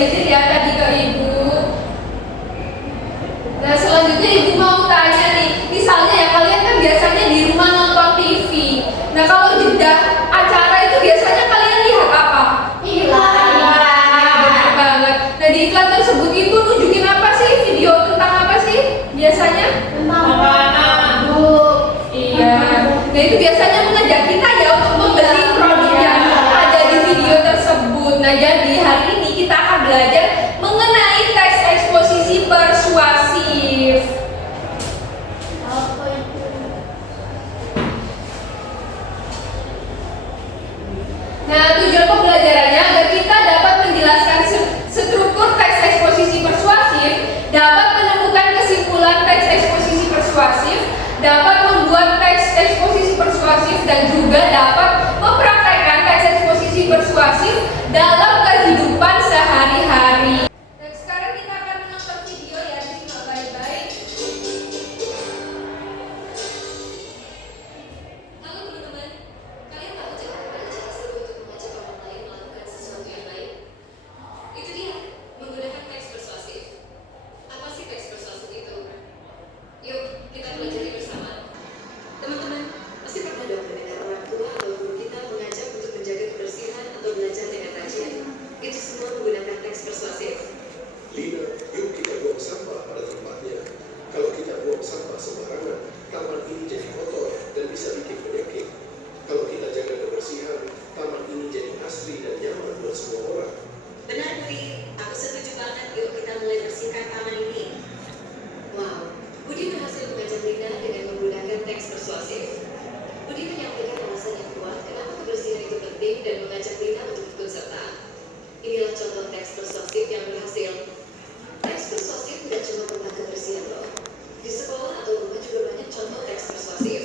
izin ya tadi ke Ibu. Nah, selanjutnya Ibu mau tanya nih, misalnya ya kalian kan biasanya di rumah nonton TV. Nah, kalau jeda acara itu biasanya kalian lihat apa? Iklan. Ya, benar banget. Nah, di iklan tersebut itu nunjukin apa sih? Video tentang apa sih biasanya? Tentang Iya. Nah, itu biasanya mengajak kita ya untuk membeli produk yang ada di video tersebut. Nah, jadi hari ini kita akan belajar mengenai teks eksposisi persuasif. Apa itu? Nah, tujuan pembelajarannya agar kita dapat menjelaskan struktur teks eksposisi persuasif, dapat menemukan kesimpulan teks eksposisi persuasif, dapat membuat teks eksposisi persuasif, dan juga dapat mempraktekkan teks eksposisi persuasif dalam kehidupan sehari-hari. Dan sekarang kita akan menonton video ya, disimak baik-baik. Halo teman-teman, kalian tahu cara seru untuk mengajak orang lain melakukan sesuatu yang baik? Itu dia, menggunakan teks persuasif. Apa sih teks persuasif itu? Yuk, kita pelajari bersama. Teman-teman, pasti pernah dong mendengar orang tua atau guru kita mengajak untuk menjaga kebersihan atau belajar dengan rajin. Itu semua menggunakan teks persuasif. Lina, yuk kita buang sampah pada tempatnya. Kalau kita buang sampah sembarangan, taman ini jadi kotor dan bisa bikin penyakit. Kalau kita jaga kebersihan, taman ini jadi asri dan nyaman buat semua orang. Benar, Budi. Aku setuju banget. Yuk kita mulai bersihkan taman ini. Wow, Budi berhasil mengajak Lina dengan menggunakan teks persuasif. Budi menyampaikan alasan yang kuat kenapa kebersihan itu penting dan mengajak Lina untuk ikut serta. Inilah contoh teks persuasif yang berhasil. Teks persuasif tidak cuma tentang kebersihan loh. Di sekolah atau rumah juga banyak contoh teks persuasif.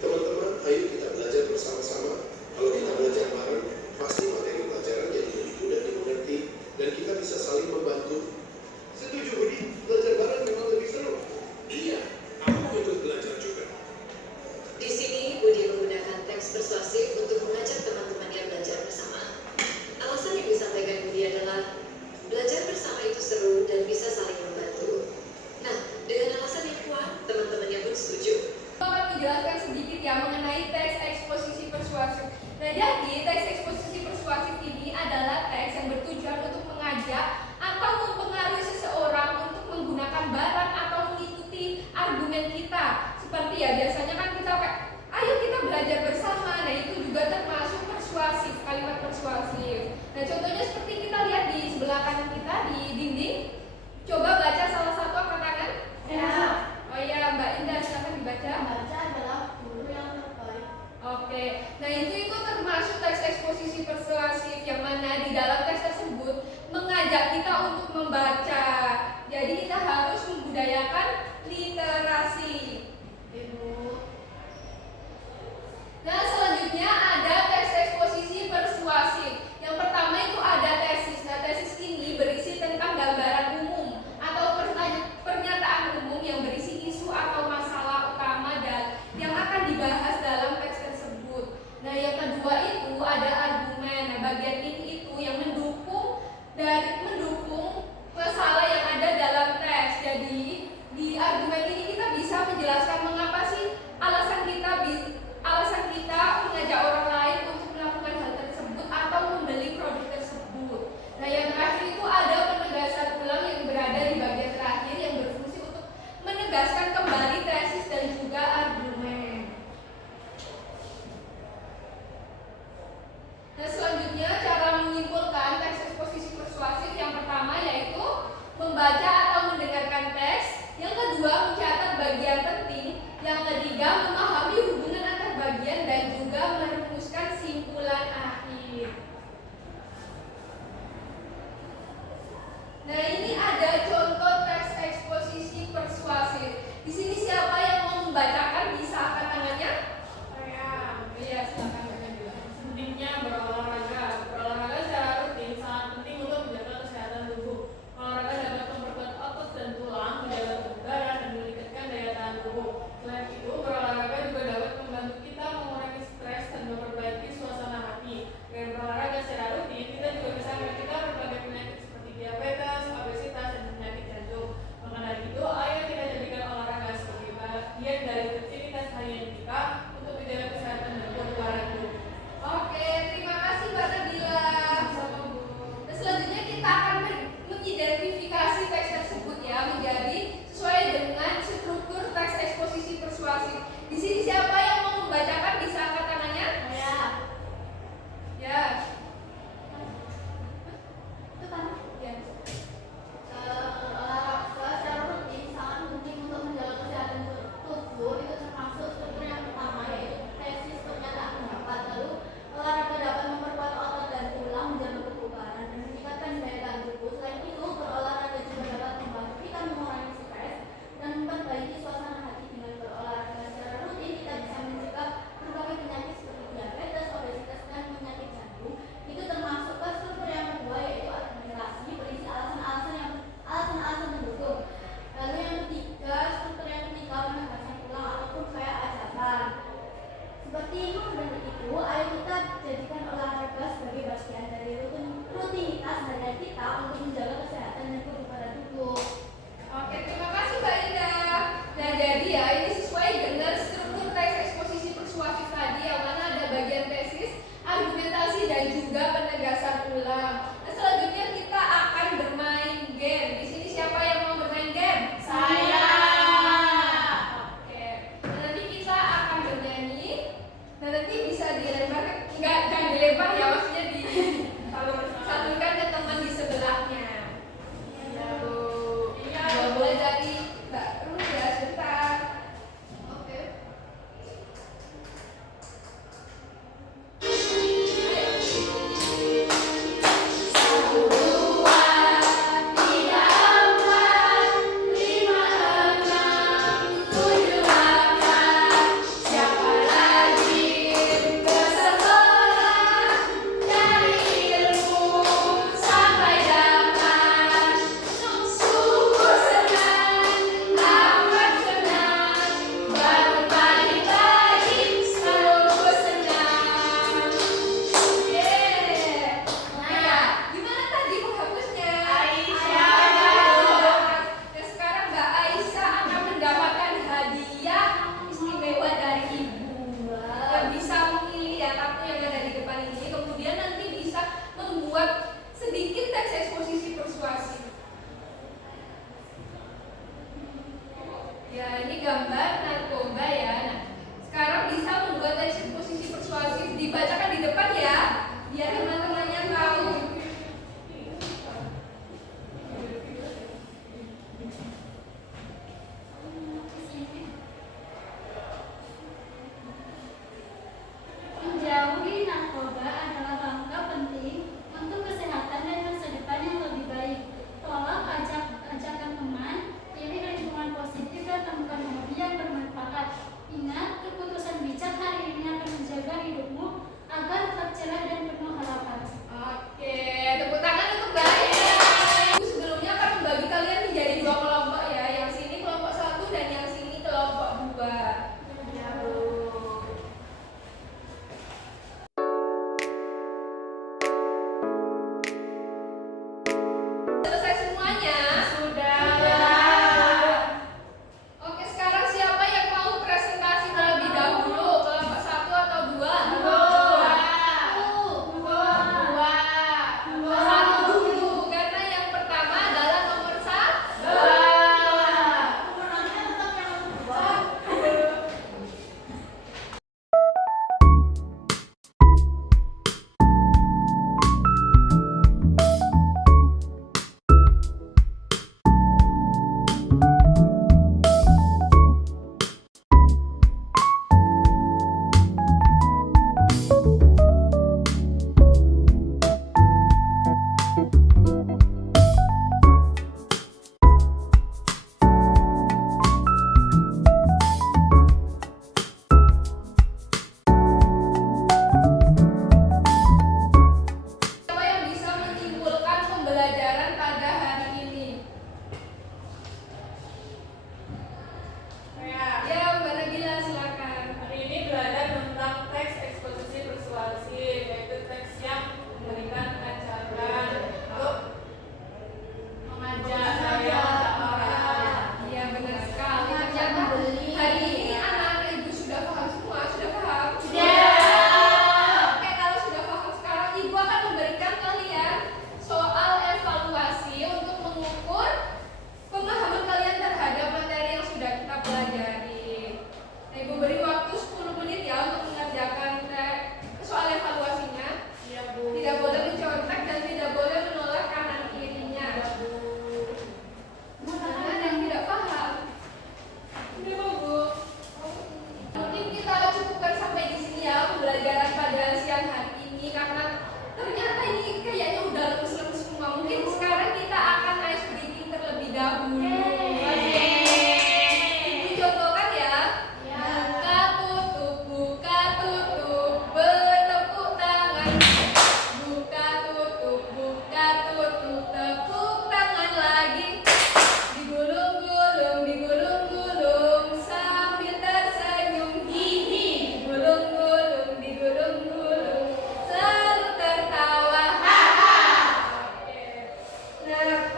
Teman-teman, ayo kita belajar bersama-sama. Kalau kita belajar bareng, pasti materi pelajaran jadi lebih mudah dimengerti dan kita bisa saling membantu. Setuju, Budi? Belajar bareng memang lebih seru. Iya, aku mau ikut belajar juga. Di sini Budi menggunakan teks persuasif untuk mengajak teman-temannya belajar bersama. Alasan yang disampaikan Budi adalah belajar bersama itu seru dan bisa saling membantu. Nah, dengan alasan yang kuat, teman-temannya pun setuju. Aku akan menjelaskan sedikit ya mengenai teks eksposisi persuasif. Nah, jadi teks eksposisi persuasif ini adalah teks yang bertujuan untuk mengajak atau mempengaruhi seseorang untuk menggunakan barang atau mengikuti argumen kita. Seperti ya biasanya kan kita kayak, ayo kita belajar bersama. Nah, itu juga termasuk persuasif, kalimat persuasif. Nah, contohnya seperti kita lihat di sebelah kanan kita di dinding. Coba baca salah satu angkat tangan. Ya. Oh iya, Mbak Indah, silakan dibaca. Baca adalah guru yang terbaik. Oke, nah itu termasuk teks eksposisi persuasif yang mana di dalam teks tersebut mengajak kita untuk membaca. Jadi kita harus membudayakan literasi. Ibu. Nah, selanjutnya ada teks eksposisi persuasif. Yang pertama itu ada tesis. Nah, tesis ini berisi tentang gambaran umum atau pernyataan umum yang berisi isu atau masalah utama dan yang akan dibahas dalam teks tersebut. Nah, yang kedua itu ada argumen. Nah, bagian ini itu yang mendukung masalah yang ada dalam teks. Jadi, di argumen ini kita bisa menjelaskan mengapa sih alasan kita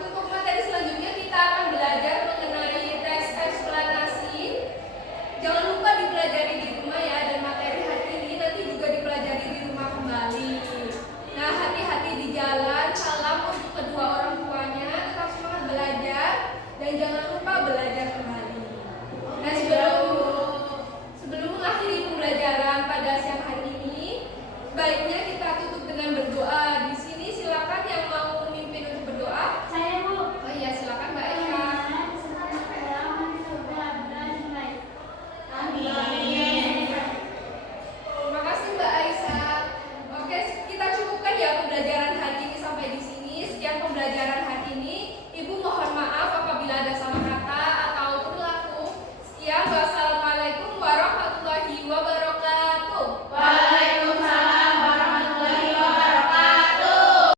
Untuk materi selanjutnya kita akan belajar